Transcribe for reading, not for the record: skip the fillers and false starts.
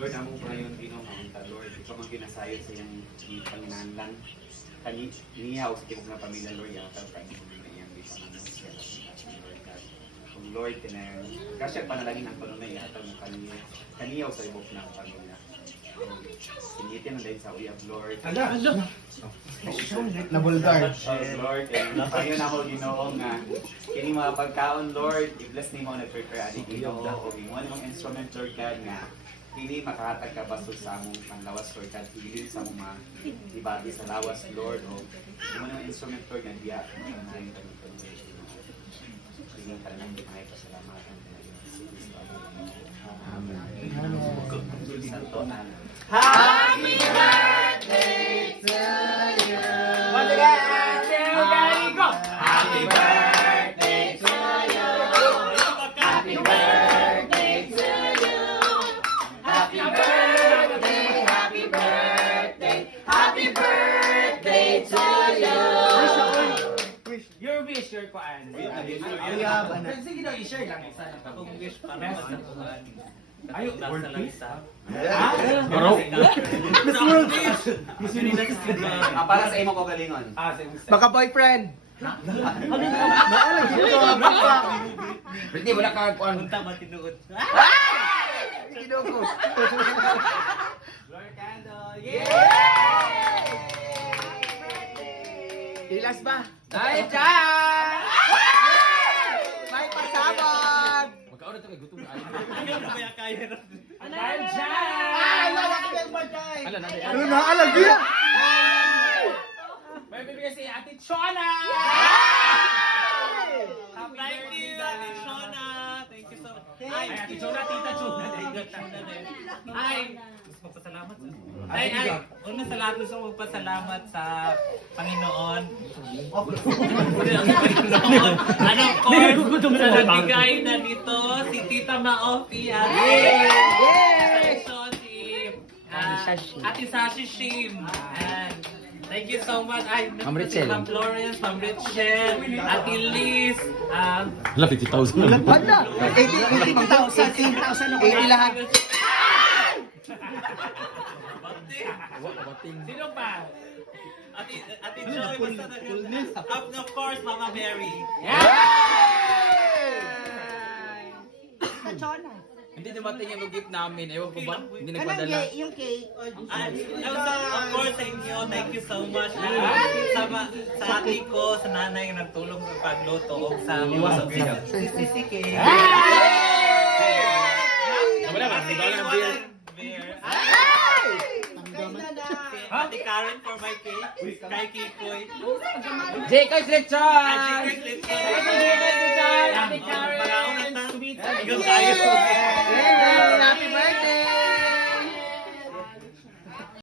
Lord, among prayon Ginoo Lord, ikaw man ginasayod sa iyang panginahanglan. Niyaw sa tibok na pamilya, Lord, yata tayo na iyang di pangalan siya. Lord God. Kung Lord, kasya panalangin ang panunay yata mo kaniyaw sa ibok ng pamilya. Sinitin na dahil sa uyab, Lord. Nabuldar. Lord, ayaw na mo Ginoo nga kini mga pagkaon, Lord, i-bless ni mo na prepare ani Ginoo o gingon mong instrument, Lord God, nga hindi makahatag ka baso sa among panlawas, Lord God, hilin sa among mga ibati sa lawas, Lord, o gingon mong instrument, Lord, nga diya kanahin kami ito, gingon ka lang di mga pasalamatan Amen. Santo Amen. Happy birthday to you. Once again, everybody go. Happy birthday to you. Happy birthday to you. Happy birthday, happy birthday, happy birthday to you. Your wish, your kuan. Sige daw, i-share lang isa lang. Kung wish para sa kuan. Ayo, world peace? Baro. Para sa imo ko galingon. Baka boyfriend. Naalang dito ang baka. Hindi wala ka kuan. Punta matinuod. Ginoo. Lord Candle. Yay! Ilas ba? Dahil dyan! May pasabog. Magkaon na ito kay gutom na ayaw. Dahil dyan! Wala ka ng bagay. Ala na di. Ano na alag dia? May bibigyan si Ate Chona! Thank you, Ate Chona! Thank you so much. Ay, Ate Chona, Tita Chona. Ay, gusto magpasalamat. Ay, una sa lahat gusto magpasalamat sa Panginoon. Ano, of course, sa nagbigay na nito, si Tita Maofi. Ate Sashi Shim. And thank you so much. Ma'am Richelle. Ma'am Florence, Ma'am Richelle, Ate Liz, Hala, 50,000. Wala. 80,000 lahat. Sino pa? Ate Joy, basta na of course, Mama Mary. Hindi dumating yung gift namin. Ewan ko ba? Hindi Anong nagpadala. yung cake? Of course sa inyo, thank you so much. Sa ate ko, sa nanay na nagtulong sa pagluto sa Sisi cake. Wala ba? Wala ng beer. Ate Karen for my cake. Kay Kikoy. Jayco's Lechon! Ate Karen. Ikaw tayo.